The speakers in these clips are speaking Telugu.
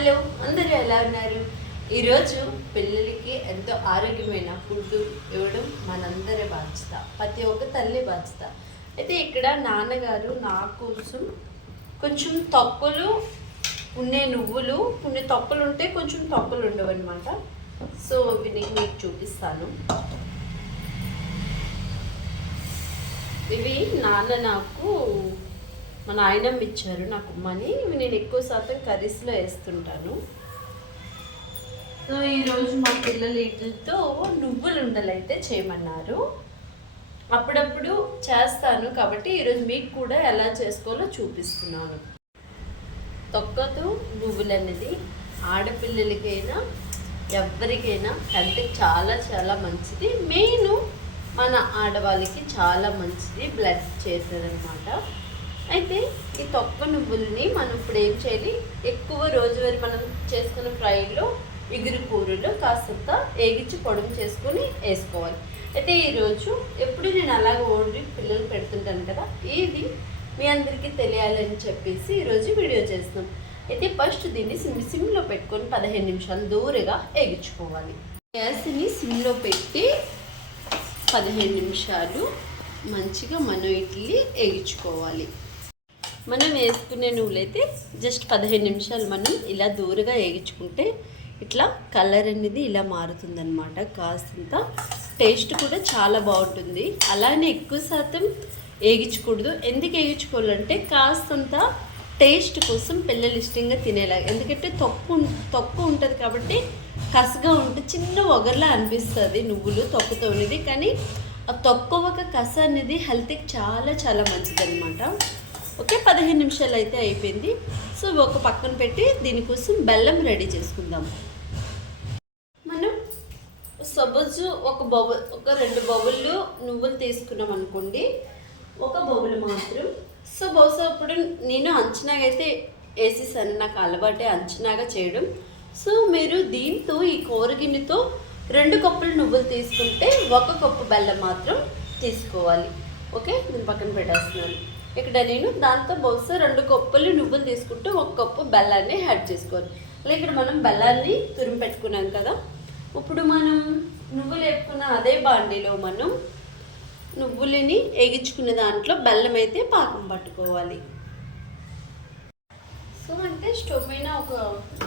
హలో అందరూ ఎలా ఉన్నారు? ఈరోజు పిల్లలకి ఎంతో ఆరోగ్యమైన ఫుడ్ ఇవ్వడం మనందరి బాధ్యత, ప్రతి ఒక్క తల్లి బాధ్యత. అయితే ఇక్కడ నాన్నగారు నా కోసం కొంచెం తొక్కలు ఉండే నువ్వులు, కొన్ని తొక్కలు ఉంటే కొంచెం తొక్కలు ఉండవు అనమాట. సో ఇవి మీకు చూపిస్తాను. ఇవి నాన్న నాకు మా నాయనమ్మ ఇచ్చారు నాకు మనీ. ఇవి నేను ఎక్కువ శాతం కర్రీస్లో వేస్తుంటాను. సో ఈరోజు మా పిల్లలు వీటితో నువ్వులు ఉండలు అయితే చేయమన్నారు. అప్పుడప్పుడు చేస్తాను కాబట్టి ఈరోజు మీకు కూడా ఎలా చేసుకోవాలో చూపిస్తున్నాను. తొక్కతో నువ్వులు అనేది ఆడపిల్లలకైనా ఎవరికైనా హెల్త్కి చాలా చాలా మంచిది. మెయిన్ మన ఆడవాళ్ళకి చాలా మంచిది, బ్లడ్ చేసేదనమాట. అయితే ఈ తొక్క నువ్వుల్ని మనం ఇప్పుడు ఏం చేయాలి, ఎక్కువ రోజువారీ మనం చేసుకున్న ఫ్రైలో ఇగురు కూరలో కాస్తంత ఏగిచ్చి పొడుము చేసుకొని వేసుకోవాలి. అయితే ఈరోజు ఎప్పుడు నేను అలాగే ఓడి పిల్లలు పెడుతుంటాను కదా, ఇది మీ అందరికీ తెలియాలని చెప్పేసి ఈరోజు వీడియో చేస్తున్నాం. అయితే ఫస్ట్ దీన్ని సిమ్లో పెట్టుకొని 15 నిమిషాలు దూరగా వేగించుకోవాలి. గ్యాస్ని సిమ్లో పెట్టి 15 నిమిషాలు మంచిగా మనం ఇడ్లీ వేగించుకోవాలి. మనం వేసుకునే నువ్వులైతే జస్ట్ 15 నిమిషాలు మనం ఇలా దూరగా వేగించుకుంటే ఇట్లా కలర్ అనేది ఇలా మారుతుందన్నమాట. కాస్తంత టేస్ట్ కూడా చాలా బాగుంటుంది. అలానే ఎక్కువ శాతం వేగించకూడదు. ఎందుకు వేగించుకోవాలంటే కాస్తంత టేస్ట్ కోసం పిల్లలు ఇష్టంగా తినేలాగా. ఎందుకంటే తొక్కు ఉంటుంది కాబట్టి కసగా ఉంటే చిన్న ఒగర్లా అనిపిస్తుంది నువ్వులు తొక్కుతో అనేది. కానీ ఆ తొక్క కస అనేది హెల్త్కి చాలా చాలా మంచిది అనమాట. ఓకే, 15 నిమిషాలు అయితే అయిపోయింది. సో ఒక పక్కన పెట్టి దీనికోసం బెల్లం రెడీ చేసుకుందాం. మనం సపోజ్ ఒక 2 బౌళ్ళు నువ్వులు తీసుకున్నాం అనుకోండి, ఒక బౌల్ మాత్రం. సో బహుశా ఇప్పుడు నేను అంచనాగా అయితే వేసేసాను, నాకు అలవాటే అంచనాగా చేయడం. సో మీరు దీంతో ఈ కూరగిన్నెతో 2 కప్పులు నువ్వులు తీసుకుంటే 1 కప్పు బెల్లం మాత్రం తీసుకోవాలి. ఓకే, దీని పక్కన పెట్టేస్తున్నాను. ఇక్కడ నేను దాంతో బహుశా 2 కప్పులు నువ్వులు తీసుకుంటూ 1 కప్పు బెల్లాన్ని యాడ్ చేసుకోవాలి. అలా ఇక్కడ మనం బెల్లాన్ని తురిమి పెట్టుకున్నాం కదా, ఇప్పుడు మనం నువ్వులు వేపుకున్న అదే బాండీలో మనం నువ్వులని వేగించుకున్న దాంట్లో బెల్లం అయితే పాకం పట్టుకోవాలి. సో అంటే స్టవ్ పైన ఒక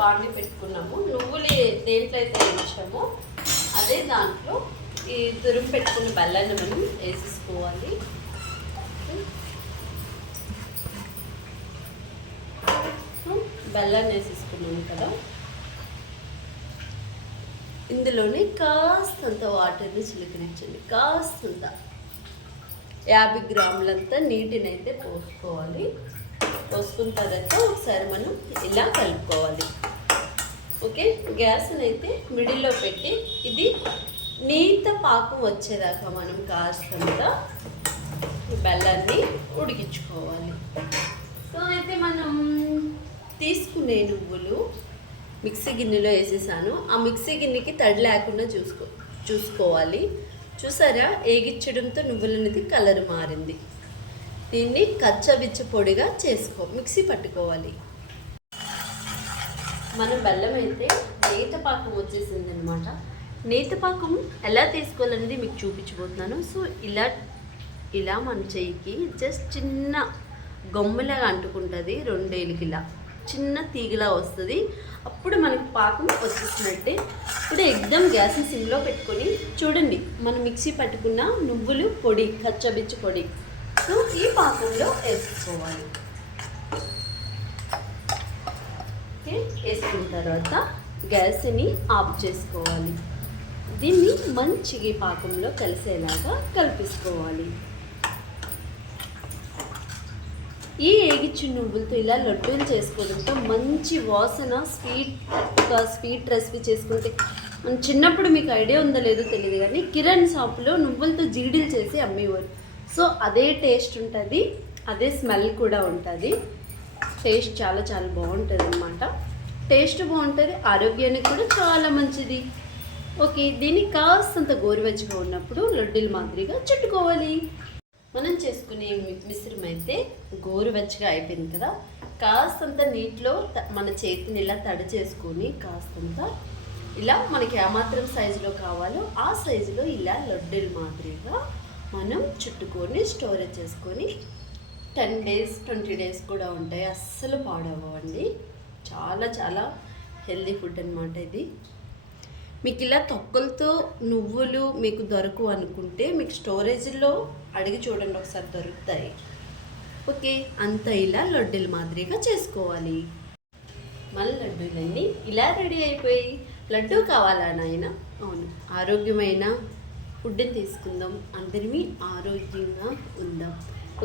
బాండీ పెట్టుకున్నాము, నువ్వులు దేంట్లో అయితే వేయించామో అదే దాంట్లో ఈ తురిమి పెట్టుకున్న బెల్లాన్ని మనం వేసేసుకోవాలి. బెల్లాన్ని వేసేసుకున్నాము కదా, ఇందులోనే కాస్తంత వాటర్ని చిలకరించండి. కాస్తంత 50 గ్రాములంతా నీటిని అయితే పోసుకోవాలి. పోసుకున్న తర్వాత ఒకసారి మనం ఇలా కలుపుకోవాలి. ఓకే, గ్యాస్ని అయితే మిడిల్లో పెట్టి ఇది నీత పాకం వచ్చేదాకా మనం కాస్తంత బెల్లాన్ని ఉడికించుకోవాలి. సో అయితే మనం తీసుకునే నువ్వులు మిక్సీ గిన్నెలో వేసేసాను. ఆ మిక్సీ గిన్నెకి తడి లేకుండా చూసుకోవాలి. చూసారా, వేగించడంతో నువ్వులు అనేది కలర్ మారింది. దీన్ని కచ్చబిచ్చ పొడిగా మిక్సీ పట్టుకోవాలి. మన బెల్లం అయితే నేత పాకం వచ్చేసింది అనమాట. నేత పాకం ఎలా తీసుకోవాలనేది మీకు చూపించబోతున్నాను. సో ఇలా మన చెయ్యికి జస్ట్ చిన్న గొమ్మలాగా అంటుకుంటుంది, 2 ఏళ్ళకి ఇలా చిన్న తీగలా వస్తుంది. అప్పుడు మనకి పాకం వచ్చేసినట్టే. ఇప్పుడు ఎగ్దమ్ గ్యాస్ని సిమ్లో పెట్టుకొని చూడండి, మనం మిక్సీ పట్టుకున్న నువ్వులు పొడి, కచ్చబిచ్చి పొడి. సో ఈ పాకంలో వేసుకోవాలి. ఓకే, వేసుకున్న తర్వాత గ్యాస్ని ఆఫ్ చేసుకోవాలి. దీన్ని మంచిగా ఈ పాకంలో కలిసేలాగా కలిపేసుకోవాలి. ఈ వేగించిన నువ్వులతో ఇలా లడ్డూలు చేసుకోవడంతో మంచి వాసన, స్వీట్ రెసిపీ చేసుకుంటే మనం చిన్నప్పుడు మీకు ఐడియా ఉందో లేదో తెలియదు కానీ కిరణ్ షాప్లో నువ్వులతో జీడీలు చేసి అమ్మేవారు. సో అదే టేస్ట్ ఉంటుంది, అదే స్మెల్ కూడా ఉంటుంది. టేస్ట్ చాలా చాలా బాగుంటుంది అన్నమాట. టేస్ట్ బాగుంటుంది, ఆరోగ్యానికి కూడా చాలా మంచిది. ఓకే, దీన్ని కాస్తంత గోరువెచ్చగా ఉన్నప్పుడు లడ్డూలు మాదిరిగా చుట్టుకోవాలి. మనం చేసుకునే మిశ్రమం అయితే గోరువెచ్చగా అయిపోయింది కదా, కాస్తంత నీటిలో మన చేతిని ఇలా తడి చేసుకొని కాస్తంత ఇలా మనకి ఏమాత్రం సైజులో కావాలో ఆ సైజులో ఇలా లడ్డూలు మాదిరిగా మనం చుట్టుకొని స్టోరేజ్ చేసుకొని 10 days 20 days కూడా ఉంటాయి. అస్సలు పాడవ్వండి. చాలా చాలా హెల్దీ ఫుడ్ అనమాట ఇది. మీకు ఇలా తొక్కలతో నువ్వులు మీకు దొరకవు అనుకుంటే మీకు స్టోరేజ్లో అడిగి చూడండి, ఒకసారి దొరుకుతాయి. ఓకే, అంత ఇలా లడ్డూలు మాదిరిగా చేసుకోవాలి. మన లడ్డూలన్నీ ఇలా రెడీ అయిపోయి. లడ్డూ కావాలా నాయన? అవును, ఆరోగ్యమైన ఫుడ్ని తీసుకుందాం, అందరినీ ఆరోగ్యంగా ఉందాం.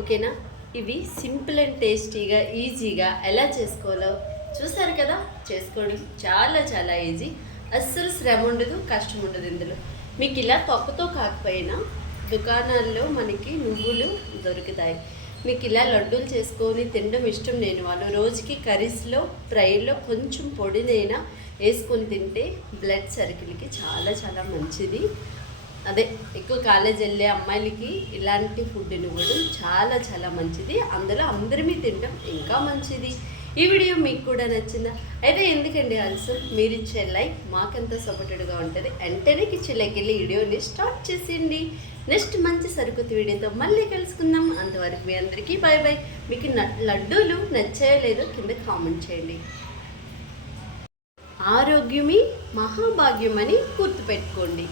ఓకేనా? ఇవి సింపుల్ అండ్ టేస్టీగా ఈజీగా ఎలా చేసుకోవాలో చూసారు కదా. చేసుకోవడం చాలా చాలా ఈజీ, అస్సలు శ్రమ ఉండదు, కష్టం ఉండదు. ఇందులో మీకు ఇలా తొక్కతో కాకపోయినా దుకాణాల్లో మనకి నువ్వులు దొరుకుతాయి. మీకు ఇలా లడ్డూలు చేసుకొని తినడం ఇష్టం లేని వాళ్ళు రోజుకి కర్రీస్లో ఫ్రైలో కొంచెం పొడినైనా వేసుకొని తింటే బ్లడ్ సర్కిల్కి చాలా చాలా మంచిది. అదే ఎక్కువ కాలేజ్ వెళ్ళే అమ్మాయిలకి ఇలాంటి ఫుడ్ ఇవ్వడం చాలా చాలా మంచిది. అందులో అందరిమీ తినడం ఇంకా మంచిది. ఈ వీడియో మీకు కూడా నచ్చిందా? అయితే ఎందుకండి ఆల్సో మీరు ఇచ్చే లైక్ మాకెంత సపోర్టెడ్గా ఉంటుంది. వెంటనే కిచెన్లోకి వెళ్ళి వీడియోని స్టార్ట్ చేసేయండి. నెక్స్ట్ మంచి సరికొత్త వీడియోతో మళ్ళీ కలుసుకుందాం. అంతవరకు మీ అందరికీ బాయ్ బాయ్. మీకు లడ్డూలు నచ్చాయో లేదో కింద కామెంట్ చేయండి. ఆరోగ్యమే మహాభాగ్యం అని గుర్తుపెట్టుకోండి.